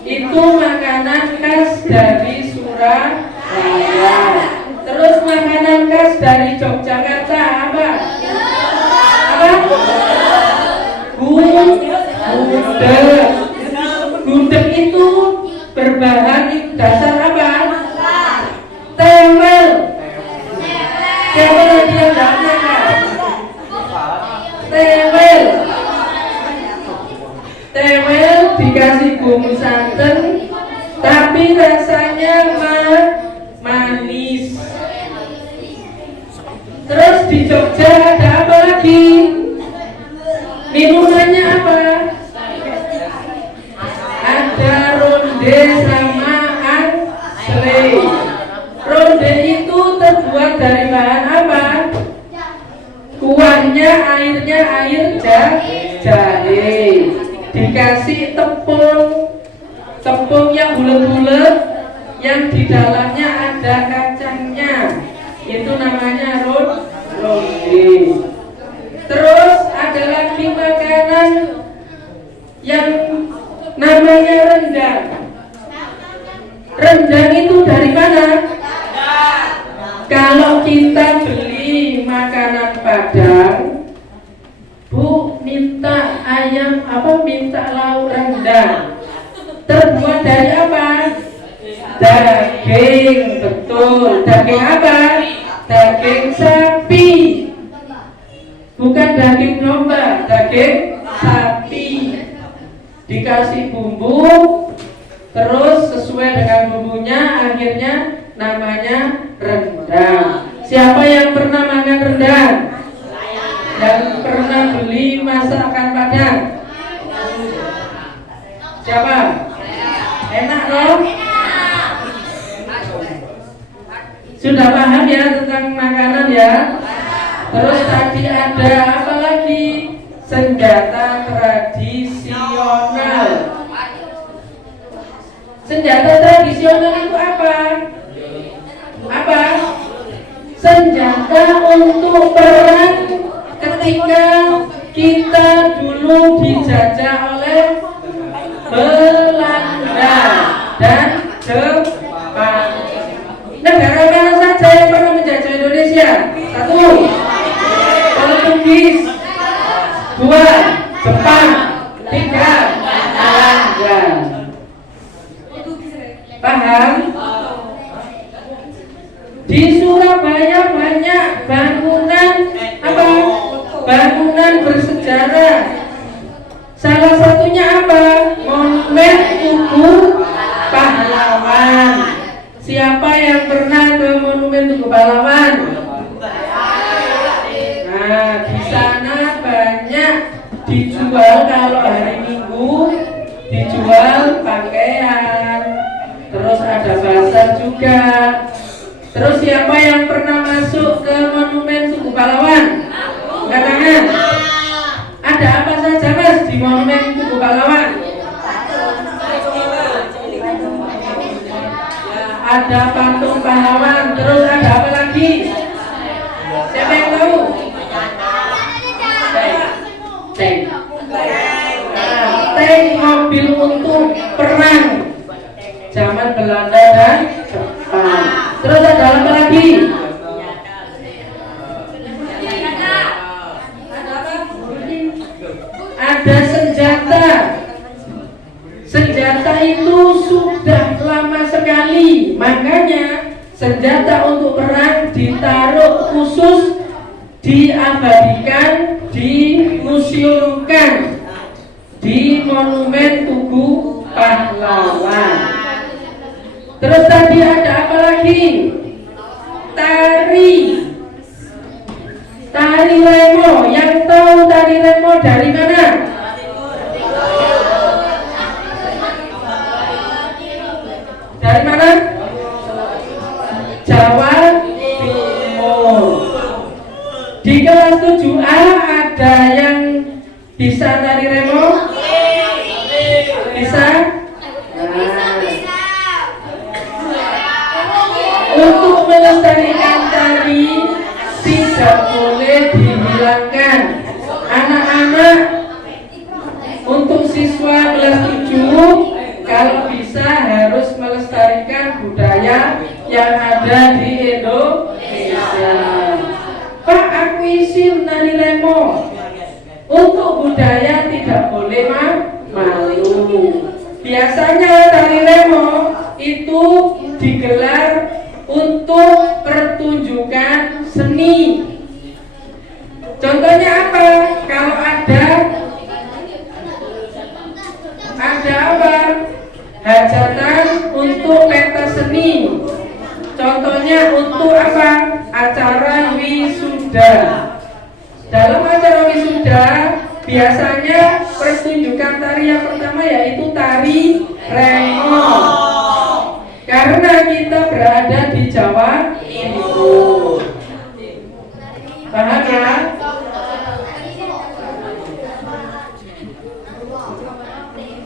Itu makanan khas dari Surabaya. Terus makanan khas dari Yogyakarta apa? Apa? Gudeg. Gudeg itu berbahan dasar apa? Tewel. Tewel lagi yang banyak kan? Tewel. Tewel dikasih bumbu santan, tapi rasanya manis. Terus di Jogja ada apa lagi? Minumannya apa? Ada ronde sama angle. Ronde itu terbuat dari bahan apa? Kuahnya airnya air jahe. Dikasih tepung yang bulat-bulat, yang di dalamnya ada kacangnya. Itu namanya ronde. Terus ada lagi makanan yang namanya rendang. Rendang itu dari mana? Kalau kita beli makanan Padang, Bu minta ayam apa? Minta lauk rendang. Terbuat dari apa? Daging, betul. Daging apa? Daging sapi. Bukan daging domba, daging sapi. Dikasih bumbu, terus sesuai dengan bumbunya, akhirnya namanya rendang. Siapa yang pernah makan rendang? Yang pernah beli masakan Padang? Siapa? Enak loh? Sudah paham ya tentang makanan ya? Terus tadi ada apa lagi? Senjata tradisional. Senjata tradisional itu apa? Apa? Senjata untuk perang ketika kita dulu dijajah oleh Belanda dan Jepang. Negara mana saja yang pernah menjajah Indonesia? 1. Portugis. 2. Jepang. 3. Belanda. Paham? Di Surabaya banyak bangunan apa? Bangunan bersejarah. Salah satunya apa? Monumen Tugu Pahlawan. Siapa yang pernah ke Monumen Tugu Pahlawan? Nah, di sana banyak dijual kalau hari Minggu, dijual pakaian. Terus ada pasar juga. Terus siapa yang pernah masuk ke Monumen Tugu Pahlawan? Angkat tangan. Ada apa saja mas di Monumen Tugu Pahlawan? ada patung pahlawan, terus ada apa lagi? Siapa yang tahu? Tank. Tank mobil untuk perang zaman Belanda dan Jepang. Terus ada apa lagi? Ada senjata. Senjata itu sudah lama sekali, makanya senjata untuk perang ditaruh khusus, diabadikan, dimuseumkan di Monumen Tugu Pahlawan. Terus tadi ada apa lagi? Tari. Tari remo. Yang tahu tari remo dari mana? Dari mana? Jawa Timur. Di kelas 7A ada yang bisa tari remo? Bisa? Untuk melestarikan tari tidak boleh dihilangkan. Anak-anak, untuk siswa kelas 7 kalau bisa harus melestarikan budaya yang ada di Indonesia. Pak, aku isi nari remo. Untuk budaya tidak boleh malu. Biasanya tari remo itu digelar untuk pertunjukan seni. Contohnya apa? Kalau ada apa? Hajatan untuk pentas seni. Contohnya untuk apa? Acara wisuda. Dalam acara wisuda biasanya pertunjukan tari yang pertama yaitu tari remo. Karena kita berada di Jawa Timur. Paham ya?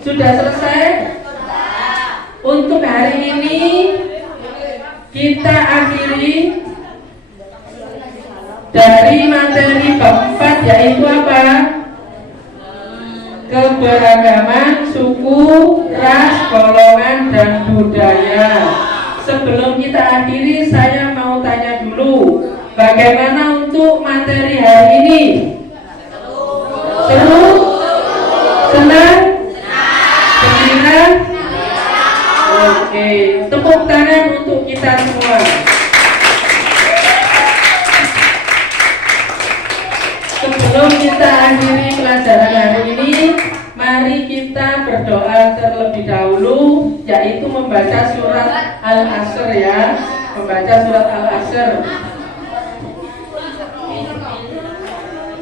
Sudah selesai? Untuk hari ini kita akhiri dari materi bab 4 yaitu apa? Keberagaman suku, ras, golongan, dan budaya. Sebelum kita akhiri, saya mau tanya dulu, bagaimana untuk materi hari ini? Seru? Senang? Gembira? Oke, tepuk tangan untuk kita semua. Sebelum kita akhiri pelajaran hari ini, mari kita berdoa terlebih dahulu, yaitu membaca surat Al-Asr ya. Membaca surat Al-Asr.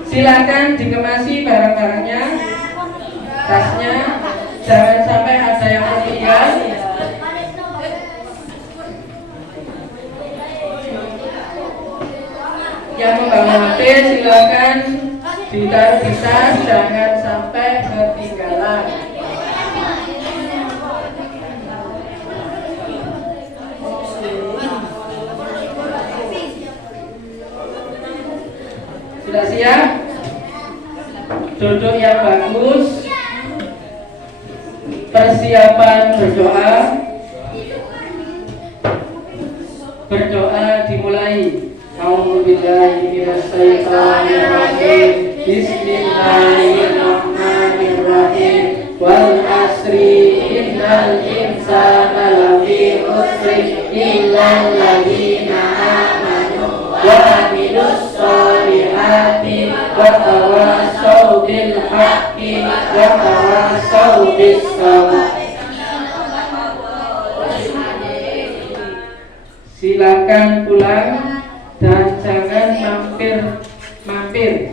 Silakan dikemasi barang-barangnya, tasnya, jangan sampai ada yang tertinggal. Yang membawa HP silakan ditaruh di tas, jangan sampai ketinggalan. Sudah siap? Duduk yang bagus. Persiapan berdoa. Berdoa dimulai. A'udzubillahiminasyaitonirrajim. Bismillahirrahmanirrahim. Wal asri innal insana lafi khusri illal ladzina amanu wa amilus sholihati wa tawassaw bil haqqi wa tawassaw bis sabr. Silakan pulang dan jangan mampir